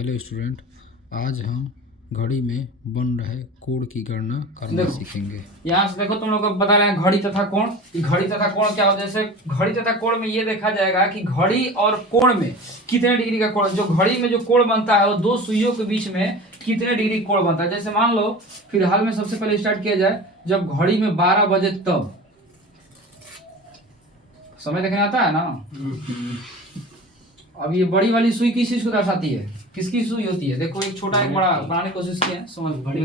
Hello student, आज हम घड़ी में बन रहे कोण की गणना करना सीखेंगे। यहाँ से देखो तुम लोग को बता रहे हैं घड़ी तथा कोण। घड़ी तथा कोण क्या होता है? जैसे घड़ी तथा कोण में ये देखा जाएगा कि घड़ी और कोण में कितने डिग्री का कोण, जो घड़ी में जो कोण बनता है वो दो सुइयों के बीच में कितने डिग्री कोण बनता है। जैसे मान लो फिलहाल में सबसे पहले स्टार्ट किया जाए, जब घड़ी में 12 बजे तब समय देखने आता है ना। अब ये बड़ी वाली सुई किस चीज को दर्शाती है? किसकी सुई होती है? देखो एक छोटा एक बड़ा बनाने की कोशिश किया, समझ बड़ी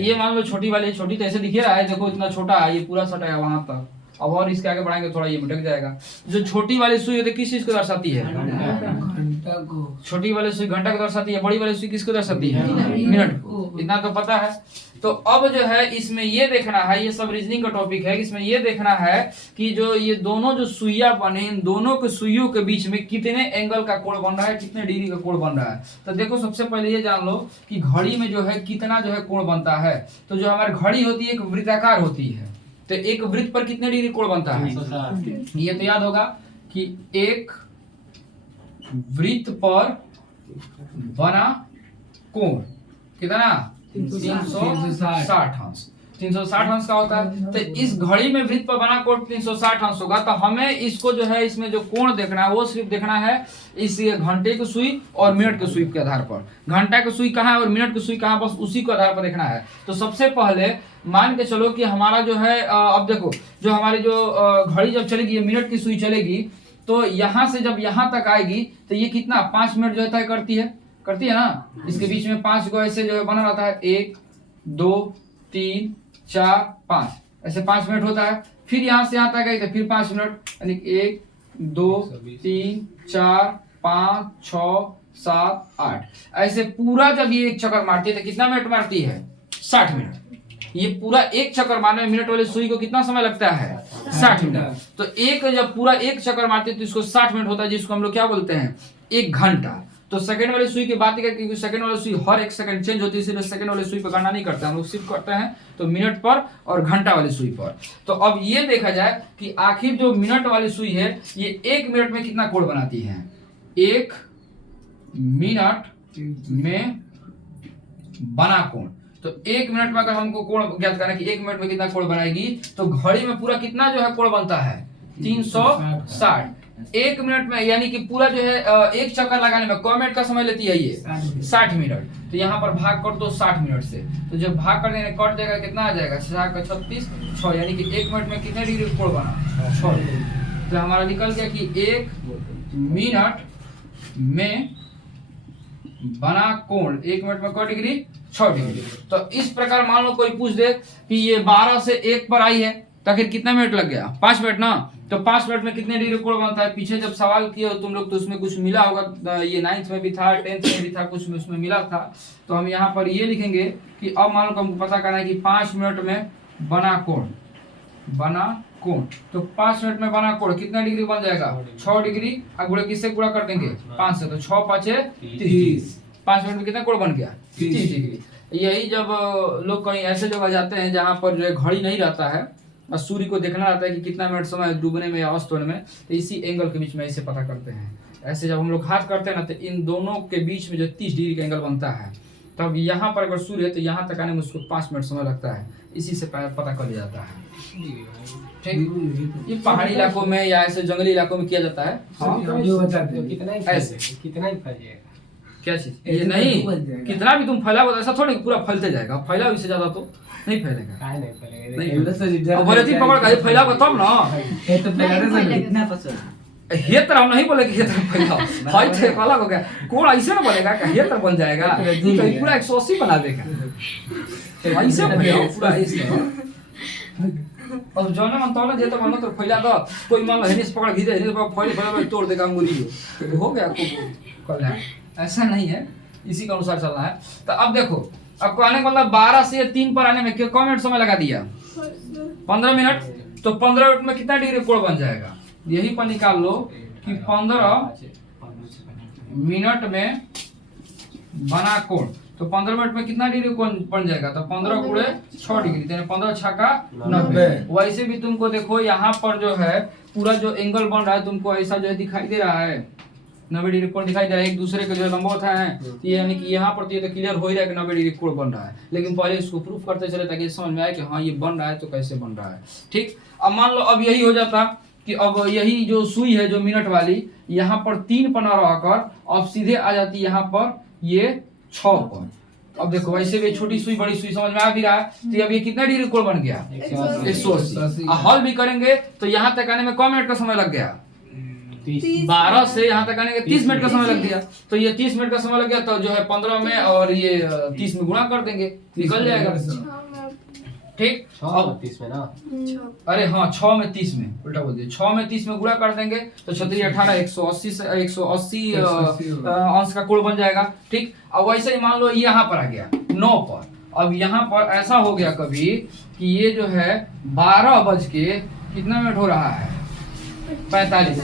ये मान लो छोटी वाली, छोटी तो ऐसे दिख रहा है, देखो इतना छोटा है, ये पूरा सटा है वहां तक। अब और इसके आगे बढ़ाएंगे थोड़ा, ये भटक जाएगा। जो छोटी वाली सुई होती है किस चीज को दर्शाती है? घंटा को। छोटी वाली सुई घंटा को दर्शाती है, बड़ी वाली सुई किसको दर्शाती है? मिनट को। इतना तो पता है। तो अब जो है इसमें ये देखना है, ये सब रीजनिंग का टॉपिक है, इसमें ये देखना है कि जो ये दोनों जो सुइयां बने, इन दोनों के सुइयों के बीच में कितने एंगल का कोण बन रहा है, कितने डिग्री का कोण बन रहा है। तो देखो सबसे पहले ये जान लो कि घड़ी में जो है कितना जो है कोण बनता है। तो जो हमारी घड़ी होती है एक वृत्ताकार होती है, तो एक वृत्त पर कितने डिग्री कोण बनता है? ये तो याद होगा कि एक वृत्त पर बना कोण कितना? 360 अंश। 360 अंश का होता है। तो इस घड़ी में वृत्त पर बना कोण 360 अंश होगा। तो हमें इसको जो है इसमें जो कोण देखना है वो सिर्फ देखना है इस घंटे की सुई और मिनट की सुई के आधार पर। घंटा की सुई कहाँ है और मिनट की सुई कहाँ, बस उसी के आधार पर देखना है। तो सबसे पहले मान के चलो कि हमारा जो है अब देखो जो हमारी जो घड़ी जब चलेगी, मिनट की सुई चलेगी, तो यहाँ से जब यहाँ तक आएगी तो ये कितना 5 मिनट जो है तय करती है ना। इसके बीच में 5 को ऐसे जो है बना रहता है, 1 2 3 4 5, ऐसे 5 मिनट होता है। फिर यहाँ से यहाँ तक आई तो फिर 5 मिनट, यानी 1 2 3 4 5 6 7 8, ऐसे पूरा जब ये एक चक्कर मारती है तो कितना मिनट मारती है? 60 मिनट। ये पूरा एक चक्कर मारने में मिनट वाले सुई को कितना समय लगता है? 60 मिनट। तो एक जब पूरा एक चक्कर मारते हैं तो इसको 60 मिनट होता है, जिसको हम लोग क्या बोलते हैं? 1 घंटा। तो सेकंड वाली सुई की बात करें, क्योंकि सेकंड वाली सुई हर एक सेकंड चेंज होती है, इसलिए सेकंड वाली सुई पर गणना नहीं करते हम लोग, सिर्फ करते हैं तो मिनट पर और घंटा वाली सुई पर। तो अब ये देखा जाए कि आखिर जो मिनट वाली सुई है ये 1 मिनट में कितना कोण बनाती है। 1 मिनट में बना कोण, तो 1 मिनट में अगर हमको कोण ज्ञात करना कि 1 मिनट में कितना कोण बनाएगी, तो घड़ी में पूरा कितना जो है कोण बनता है? 360। 1 मिनट में यानी कि पूरा जो है एक चक्कर लगाने में क मिनट का समय लेती है ये? 60 मिनट। तो यहाँ पर भाग कर दो 60 मिनट से, तो जब भाग कर देने कट जाएगा कितना आ जाएगा? 6 का 36 6, यानी कि 1 मिनट में कितने डिग्री कोण बना? 6 डिग्री। तो हमारा निकल गया कि 1 मिनट में बना कोण 1 मिनट में क डिग्री? 6 डिग्री। तो इस प्रकार मान लो कोई पूछ दे कि ये 12 से 1 पर आई है तो आखिर कितना मिनट लग गया? 5 मिनट ना। तो 5 मिनट में कितने डिग्री कोण बनता है? पीछे जब सवाल किए हो तुम लोग तो उसमें कुछ मिला होगा, ये 9th में भी था, 10th में भी था, कुछ में उसमें मिला था। तो हम यहाँ पर ये लिखेंगे कि अब मान लो हमको पता करना है कि 5 मिनट में बना कोण, तो 5 मिनट में बना कोण कितना डिग्री बन जाएगा? 6 डिग्री। अब गुणा किससे गुणा कर देंगे? 5 से, तो 6 5 30। 5 मिनट में कितना कोण बन गया? 30 डिग्री। यही जब लोग कहीं ऐसे जगह जाते हैं जहाँ पर जो है घड़ी नहीं रहता है और सूर्य को देखना रहता है कि कितना मिनट समय डूबने में या अस्त होने में, तो इसी एंगल के बीच में ऐसे पता करते हैं। ऐसे जब हम लोग हाथ करते हैं ना तो इन दोनों के बीच में जो 30 डिग्री का एंगल बनता है, तब यहाँ पर अगर सूर्य है तो यहाँ तक आने में उसको 5 मिनट समय लगता है, इसी से पता कर लिया जाता है। ठीक, ये पहाड़ी इलाकों में या ऐसे जंगली इलाकों में किया जाता है। ऐसे कितना ही फैलिएगा क्या चीज? ये नहीं, कितना भी तुम फैलाओ ऐसा थोड़ी पूरा फैलते जाएगा, फैलाओ इससे ज्यादा तो नहीं फैलेगा। नहीं फैलेगा, नहीं बोले थी पकड़ के फैलाओ तब ना। ये तरह नहीं बोले कि ये तरह फैलाओ, हाई थे अलग हो गया। कोण ऐसे ना बोलेगा कि ये तरह बन जाएगा, तो पूरा 180 बना देगा। ऐसे फैलाओ पूरा ऐसे। अब जोने मन तोला जे तो मन तो फैला दो, कोई मान हेनी से पकड़ घिरे, हेनी से फैला तोड़ देगा अंगुली, तो हो गया खूब कल्याण। ऐसा नहीं है, इसी के अनुसार चलना है। तो अब देखो, अब को आने का मतलब 12 से 3 पर आने में कितना मिनट समय लगा दिया? 15 मिनट। तो 15 मिनट में कितना डिग्री कोण बन जाएगा? यही पर निकाल लो कि 15 मिनट में बना कोण, तो 15 मिनट में कितना डिग्री कोण बन जाएगा? तो 15 गुणे 6 डिग्री, 15 6 का 90। वैसे भी तुमको देखो यहाँ पर जो है पूरा जो एंगल बन रहा है तुमको ऐसा जो है दिखाई दे रहा है, 90 डिग्री कोण दिखाई दे रहा है, एक दूसरे के जो है लंबवत हैं, तो ये यानी कि यहाँ पर तो ये तो क्लियर हो ही रहा है कि 90 डिग्री कोण बन रहा है, लेकिन पहले इसको प्रूफ करते चले ताकि समझ में आए कि हाँ ये बन रहा है तो कैसे बन रहा है। ठीक, अब मान लो अब यही हो जाता कि अब यही जो सुई है जो मिनट वाली यहाँ पर 3 पर न रहकर अब सीधे आ जाती यहाँ पर ये 6 पर। अब देखो वैसे भी छोटी सुई बड़ी सुई समझ में आ भी रहा है, तो अब ये कितना डिग्री कोण बन गया 180। हल भी करेंगे तो यहाँ तक आने में कम मिनट का समय लग गया, 12 से यहाँ तक आने के 30 मिनट का समय लग गया, तो ये 30 मिनट का समय लग गया तो जो है 15 में और ये 30 में गुणा कर देंगे, निकल जाएगा। ठीक, अब 30 में ना, अरे हाँ 6 में 30 में उल्टा बोल दिया, 6 में 30 में गुणा कर देंगे तो 36 18 180 से 180 अंश का कोण बन जाएगा। ठीक, अब वैसे ही मान लो ये यहाँ पर आ गया 9 पर, अब यहाँ पर ऐसा हो गया कभी कि ये जो है 12 बज के कितना मिनट हो रहा है 45।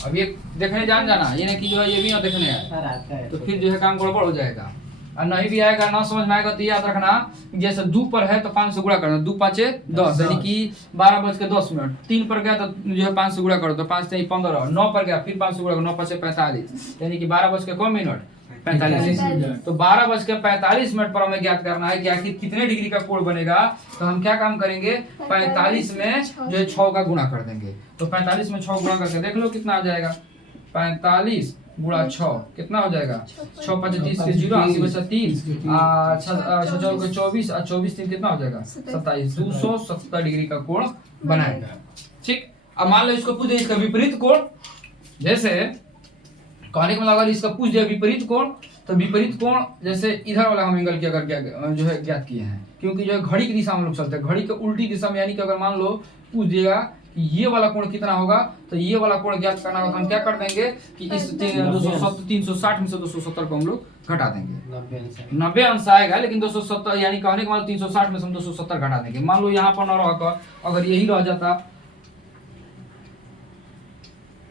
अब ये देखने जाना ये नहीं कि जो है ये भी ना देखने आए तो फिर जो है काम गड़बड़ हो जाएगा, और नहीं भी आएगा ना समझ में आएगा तो याद रखना जैसे 2 पर है तो 5 से गुणा करना, 2 5 10 यानी कि 12 बज के 10 मिनट। 3 पर गया तो जो है 5 से गुणा करो तो 5 से 15, 9 पर गया फिर 5 से गुणा करो 9 5 45 यानी कि 12 बज के कौन मिनट 45 मिनट। तो 12 बज के 45 मिनट पर हमें ज्ञात करना है कि आखिर कितने डिग्री का कोण बनेगा, तो हम क्या काम करेंगे 45 में जो है 6 का गुणा कर देंगे, तो 45 में 6 गुणा करके देख लो कितना आ जाएगा, 45 गुणा 6 कितना हो जाएगा 6 5 30 के 0 80 बचा 3 6 4 24 और 24 3 कितना हो जाएगा 27, 270 डिग्री का कोण बनाएगा। ठीक, अब मान लो इसको पूछ दे इसका विपरीत कोण, जैसे कहने का मतलब अगर इसका पूछ दिया विपरीत कोण तो विपरीत कोण जैसे इधर वाला हम एंगल की अगर जो है ज्ञात किए हैं, क्योंकि जो है घड़ी की दिशा में लोग चलते हैं, घड़ी के उल्टी दिशा में, यानी कि अगर मान लो पूछ दिएगा कि ये वाला कोण कितना होगा तो ये वाला कोण ज्ञात करना होगा, तो हम क्या कर देंगे कि इस 360 में से 270 को हम लोग घटा देंगे, 90 अंश आएगा, लेकिन 270 यानी कहने का मतलब 360 में से हम 270 घटा देंगे। मान लो यहाँ पर न रहकर अगर यही रह जाता,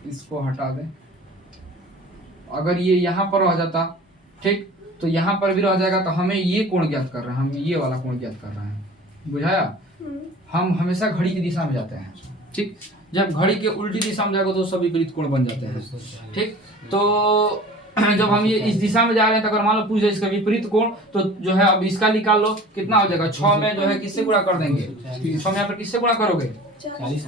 इसको हटा दें, अगर ये यहाँ पर रह जाता ठीक, तो यहाँ पर भी रह जाएगा, तो हमें ये कोण ज्ञात कर रहे हैं, हम ये वाला कोण ज्ञात कर रहे हैं, बुझाया। हम हमेशा घड़ी की दिशा में जाते हैं। ठीक, जब घड़ी के उल्टी दिशा में जाएगा तो सब विपरीत कोण बन जाते हैं। ठीक, तो जब हम ये इस दिशा में जा रहे हैं तो अगर मान लो पूछ इसका विपरीत कोण, तो जो है अब इसका निकाल लो कितना हो जाएगा, 6 में जो है किससे गुणा कर देंगे, 6 में यहाँ पर किससे गुणा करोगे 40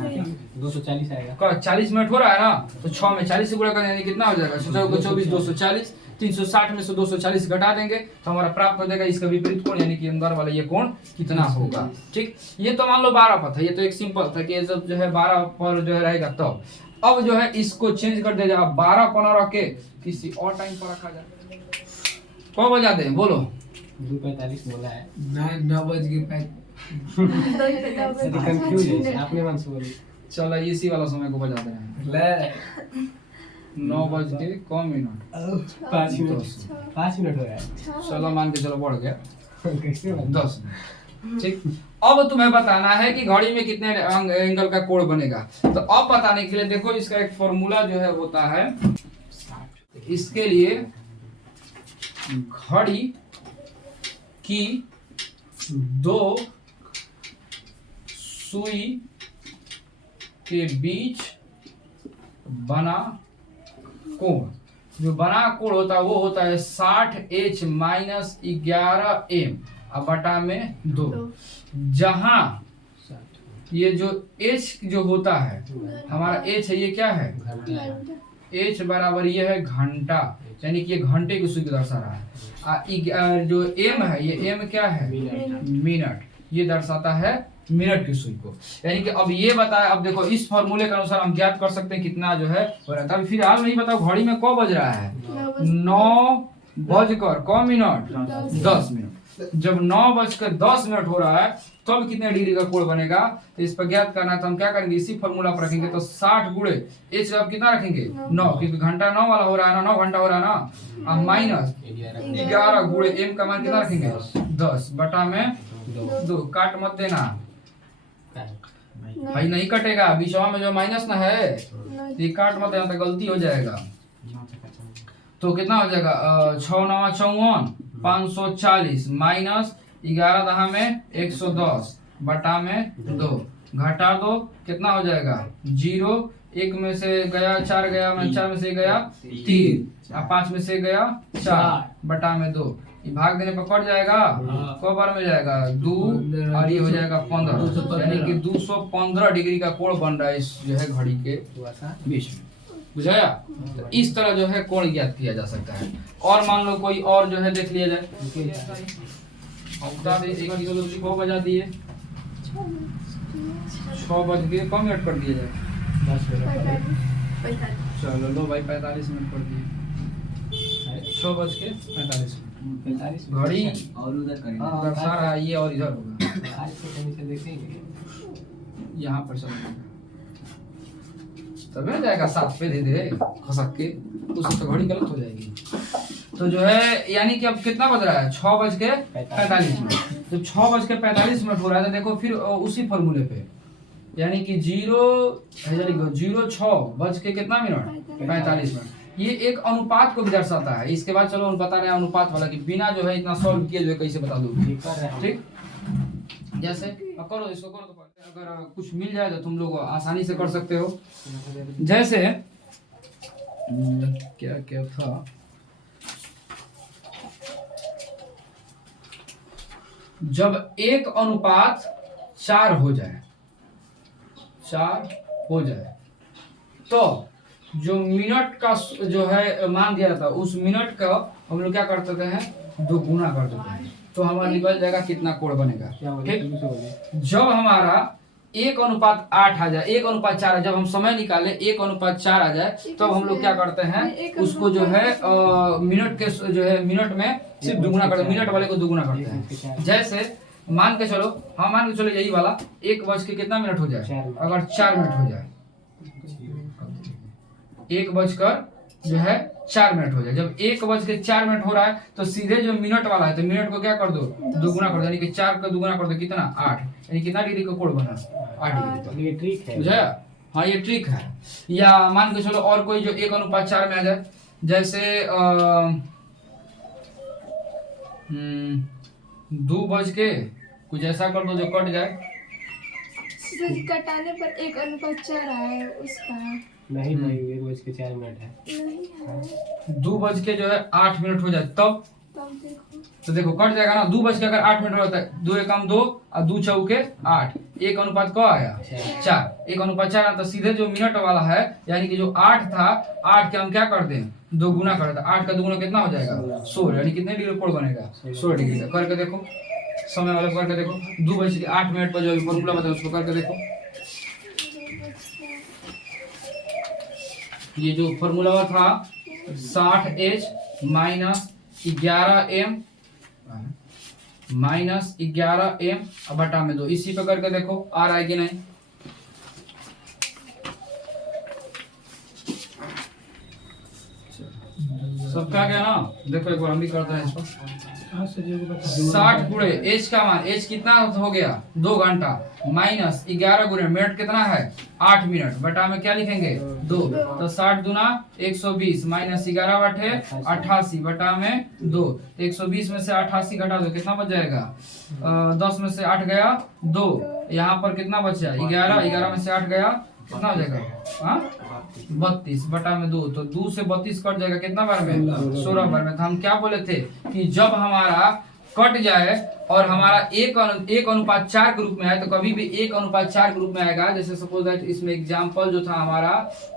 240 आएगा, 40 मिनट हो रहा है ना, तो 6 में 40 से गुणा कर देंगे कितना हो जाएगा 24 240, 360 में से 240 घटा देंगे तो हमारा प्राप्त हो जाएगा इसका विपरीत कोण, यानी कि अंदर वाला ये कोण कितना होगा। ठीक, ये तो मान लो 12 पर था, ये तो एक सिंपल था कि ये सब जो है 12 पर जो है रहेगा। तो अब जो है इसको चेंज कर दिया जाए, 12 पर न रख के किसी और टाइम पर रखा जाए, कौन बजा दे बोलो 2:45 बोला है, 9 बज के 5 कंफ्यूज है आपने मन से बोली, चलो इसी वाला समय को बजा दे रहे हैं, 9 बज के कौन मिनट 5 मिनट हो रहा है, चलो मान के चलो बढ़ गया कैसे 10 मिनट। ठीक, अब तुम्हें बताना है कि घड़ी में कितने एंगल का कोण बनेगा, तो अब बताने के लिए देखो इसका एक फॉर्मूला जो है होता है, इसके लिए घड़ी की 2 सुई के बीच बना कोण, जो बना कोण होता है वो होता है 60h माइनस 11m अब बटा में 2, जहां ये जो h जो होता है हमारा h है, ये क्या है h बराबर ये है घंटा, यानी कि ये घंटे की सुई को दर्शा रहा है, जो m है ये m क्या है मिनट, ये दर्शाता है मिनट की सुई को। यानी कि अब ये बताया, अब देखो इस फॉर्मूले के अनुसार हम ज्ञात कर सकते हैं कितना जो है हो रहा है। तब फिलहाल नहीं बताओ घड़ी में कब बज रहा है 9 बजकर कौ मिनट 10 मिनट। जब 9 बजकर 10 मिनट हो रहा है तब कितने डिग्री का कोण बनेगा, तो इस पर ज्ञात करना है, तो हम क्या करेंगे इसी फॉर्मूला पर रखेंगे, तो 60 गुणे h अब कितना रखेंगे 9, क्योंकि घंटा 9 वाला हो रहा है ना, 9 घंटा हो रहा है ना, अब माइनस 11 गुणे m का मान कितना रखेंगे 10 बटा में 2, काट मत देना भाई, नहीं कटेगा, बीच में जो माइनस ना है ये काट मत देना, तो गलती हो जाएगा। तो कितना हो जाएगा 6 9 54 540 माइनस 11 दहा में 110 बटा में 2, घटा दो कितना हो जाएगा 0, एक में से गया 4 गया, मैं 4 में से गया 3 और 5 में से गया 4 बटा में 2। ये भाग देने पर कट जाएगा, कब बार में जाएगा 2 और ये हो जाएगा 15, यानी कि 215 डिग्री का कोण बन रहा है इस जो है घड़ी के बीच में। बुझाया? तो इस तरह जो है कोण ज्ञात किया जा सकता है। और मान लो कोई और जो है देख लिया जाए, बता दे 6 बजा दिए, 6 बज के कम मिनट कर दिए जाए, 10 मिनट। चलो लो भाई 45 मिनट कर दिए, 6 बज के 45 मिनट। घड़ी और उधर करेंगे। दर्शा रहा है ये और इधर होगा, आज से कहीं से देखेंगे। यहाँ पर चलेगा तब मिल जाएगा 7 पे धीरे धीरे खसक के, उससे तो घड़ी गलत हो जाएगी। तो जो है यानी कि अब कितना बज रहा है 6 बज के 45 मिनट। जब 6 बज के 45 मिनट हो रहा है तो देखो फिर उसी फॉर्मूले पे, यानी कि 06 बज के कितना मिनट 45 मिनट। ये एक अनुपात को भी दर्शाता है। इसके बाद चलो हम बता रहे हैं अनुपात वाला कि बिना जो है इतना सॉल्व किए जो है कैसे बता दो, ठीक? जैसे करो इसको, करो तो अगर कुछ मिल जाए तो तुम लोग आसानी से कर सकते हो। जैसे क्या क्या था, जब 1:4 हो जाए, 4 हो जाए तो जो मिनट का जो है मान दिया था उस मिनट का हम लोग क्या कर देते हैं 2 गुना कर देते हैं, तो हमारा निकल जाएगा कितना कोण बनेगा, ठीक? जब हमारा 1:8 आ जाए, 1:4 जब हम समय निकाले 1:4 आ जाए तब हम लोग क्या करते हैं उसको जो है मिनट के जो है मिनट में सिर्फ दुगुना करते हैं, मिनट वाले को दुगुना करते हैं। जैसे मान के चलो, हाँ मान के चलो यही वाला 1 बज के कितना मिनट हो जाए, अगर 4 मिनट हो जाए, 1 बजकर जो है 4 मिनट हो जाए। जब 1 बज के 4 मिनट हो रहा है तो सीधे जो मिनट वाला है तो मिनट को क्या कर दो दुगुना कर दो, यानी कि 4 का दुगुना कर दो कितना 8, यानी कितना डिग्री का कोण बना 8 डिग्री। ये ट्रिक है, बुझाया? हाँ ये ट्रिक है। या मान के चलो और कोई जो 1:4 में आ जाए, जैसे 2 बज के कुछ ऐसा कर दो जो कट जाए, कटाने पर 1:4 आया उसका नहीं भाई 1 बज के 4 मिनट है। नहीं है, 2 बज के जो है 8 मिनट हो जाए तब तब देखो तो देखो कट जाएगा ना। 2 बज के अगर 8 मिनट होता है, 2 एकम 2 और 2 चौके 8, 1:4 आया 4, 1:4 आया तो सीधे जो मिनट वाला है यानी कि जो 8 था 8 के हम क्या करते हैं 2 गुना करते हैं, 8 का दुगुना कितना हो जाएगा 16, यानी कितने डिग्री कोण बनेगा 16 डिग्री का। करके देखो समय वाला करके देखो, 2 बज के 8 मिनट पर जो फॉर्मूला बताया उसको करके देखो। ये जो फॉर्मूला था 60H minus 11M minus 11M बटा में 2, इसी पे करके देखो आ रहा है कि नहीं। सबका क्या ना देखो एक बार हम भी करते हैं इसको। 60 गुणे एच का मान, एच कितना हो गया 2 घंटा माइनस 11 गुणे मिनट कितना है 8 मिनट बटा में क्या लिखेंगे 2, तो 60 दूना 120 माइनस 11 बटे 88 बटा में 2, 120 में से 88 घटा दो कितना बच जाएगा 10 में से 8 गया 2, यहाँ पर कितना बचा 11, 11 में से 8 गया कितना हो जाएगा हाँ 32 बटा में 2, तो 2 से 32 कट जाएगा कितना बार में 16 बार में। तो हम क्या बोले थे कि जब हमारा कट जाए और हमारा 1:4 के रूप में आए तो कभी भी 1:4 के रूप में आएगा। जैसे सपोज दैट इसमें एग्जांपल जो था हमारा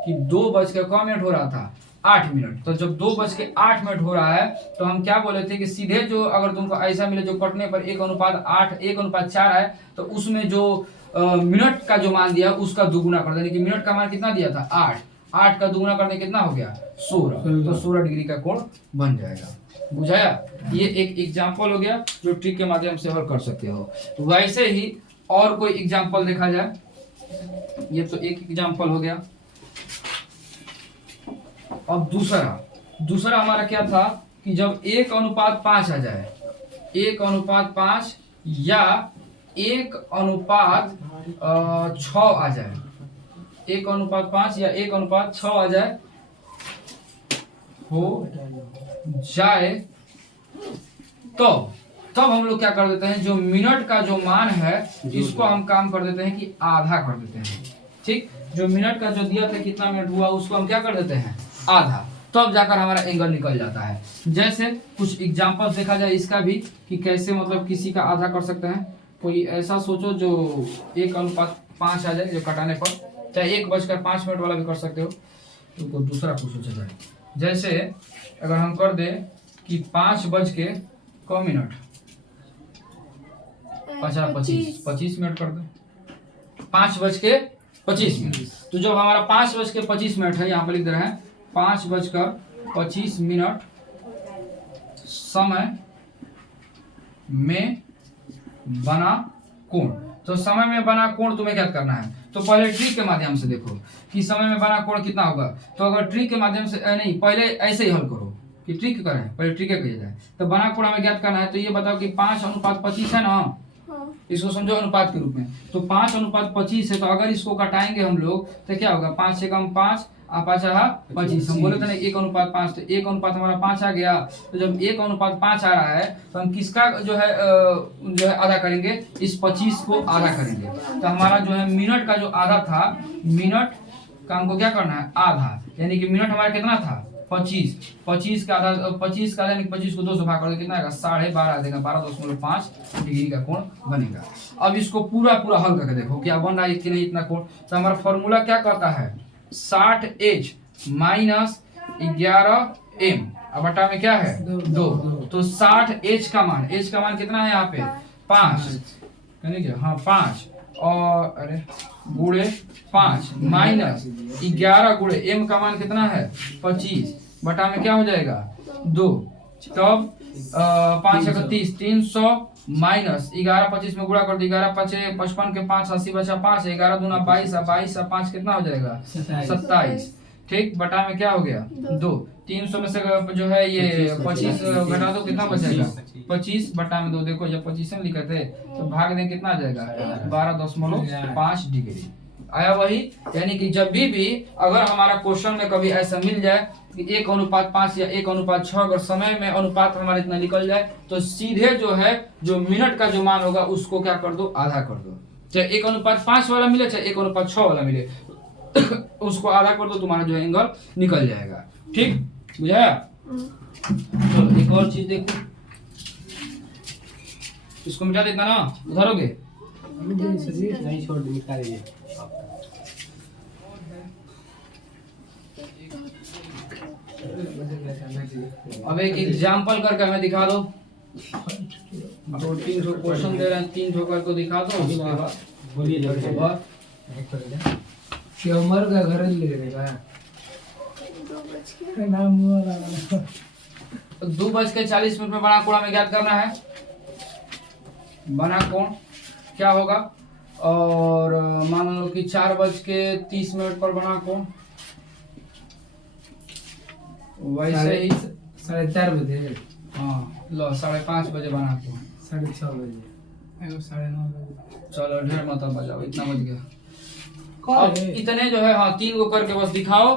कि 2 बज के कम मिनट हो रहा था 8 मिनट, तो जब 2 बज के 8 मिनट हो रहा है तो हम क्या बोले थे कि सीधे जो अगर तुमको ऐसा मिले जो कटने पर 1:4 है तो उसमें जो मिनट का जो मान दिया उसका दुगुना कर देने की, मिनट का मान कितना दिया था 8 का दुगुना करने कितना हो गया 16, तो 16 डिग्री का कोण बन जाएगा। बुझाया? ये एक एग्जांपल हो गया जो ट्रिक के माध्यम से हल कर सकते हो। वैसे ही और कोई एग्जांपल देखा जाए, ये तो एक एग्जांपल हो गया। अब दूसरा हमारा क्या था कि जब 1:5 आ जाए, 1:5 या 1:6 आ जाए, 1:5 या 1:6 आ जाए हो जाए तो तब हम लोग क्या कर देते हैं जो मिनट का जो मान है इसको हम काम कर देते हैं कि आधा कर देते हैं। ठीक, जो मिनट का जो दिया था कितना मिनट हुआ उसको हम क्या कर देते हैं आधा, तब जाकर हमारा एंगल निकल जाता है। जैसे कुछ एग्जांपल्स देखा जाए इसका भी कि कैसे मतलब किसी का आधा कर सकते हैं। कोई ऐसा सोचो जो 1:5 आ जाए, जो कटाने पर चाहे 1:05 वाला भी कर सकते हो। तो कोई दूसरा कुछ सोचा जाए, जैसे अगर हम कर दें कि 5:25 अच्छा 25 मिनट कर दें, 5:25। तो जब हमारा 5:25 है, यहाँ पर लिख दे रहे हैं 5:25 समय में बना कोण। तो समय में बना कोण तुम्हें क्या करना है, तो पहले ट्रिक के माध्यम से देखो कि समय में बना कोण कितना होगा। तो अगर ट्रिक के माध्यम से नहीं, पहले ऐसे ही हल करो कि ट्रिक करें, पहले ट्रिक किया जाए। तो बना कोण हमें ज्ञात करना है, तो ये बताओ कि 5:25 है ना, इसको समझो अनुपात के रूप में। तो 5:25 है, तो अगर इसको घटाएंगे हम लोग तो क्या होगा, 5 से कम 5 और 5 25। हम बोले थे ना 1:5, तो 1 हमारा 5 आ गया। तो जब 1:5 आ रहा है तो हम किसका जो है आधा करेंगे, इस 25 को आधा करेंगे। तो हमारा जो है मिनट का जो आधा था, मिनट का हमको क्या करना है आधा, यानी कि मिनट हमारा कितना था 25 का आधा, 25 का यानी 25 को 2 से भाग कर कितना आएगा 12.5 देगा, 12.5 डिग्री का कोण बनेगा। अब इसको पूरा हल करके देखो क्या बन रहा है कि नहीं इतना कोण। तो हमारा फॉर्मूला क्या कहता है 60H माइनस 11M अब बटा में क्या है 2। तो 60H का मान, H का मान कितना है यहाँ पे 5, क्या हाँ 5 और अरे गुणे 5 माइनस 11 गुणे M का मान कितना है 25 बटा में क्या हो जाएगा 2। तब 5 × 30 300 माइनस 11 25 में गुणा कर दो, 11 5 55 के 5 80 बचा 5, 11 दूना 22 और 22 और 5 कितना हो जाएगा 27। ठीक, बटा में क्या हो गया 2। 300 में से जो है ये 25 घटा दो, कितना बचेगा 25 बटा में 2। देखो जब 25 में लिखे थे तो भाग दें कितना आ जाएगा 12.5 डिग्री आया वही। यानी कि जब भी अगर हमारा क्वेश्चन में कभी ऐसा मिल जाए कि 1:5 या 1:6 अगर समय में अनुपात हमारा इतना निकल जाए, तो सीधे जो है जो मिनट का जो मान होगा उसको क्या कर दो आधा कर दो। चाहे 1:5 वाला मिले चाहे 1:6 वाला मिले उसको आधा कर दो, तुम्हारा जो एंगल निकल जाएगा। ठीक बुझाया। चलो एक और चीज देखो, इसको मिटा देना ना, उधारोगे नहीं छोड़ निकाल दीजिए। अब एक एग्जांपल करके हमें दिखा दो। 2-3 क्वेश्चन दे रहे हैं, 3 करके दिखा दो। उसके बाद बोलिए क्योमर का घर ले लेगा 2:40 में बना कोण हमें ज्ञात करना है। बना कोण क्या होगा, और मान लो कि 4:30 पर बना कोण, वैसे ही 4:30 बजे, हाँ लो 5:30 बजे बना कोण, 6:30 बजे, 9:30 बजे। चलो ढेर मत बजाओ, इतना बज गया। अब इतने जो है हाँ 3 करके बस दिखाओ।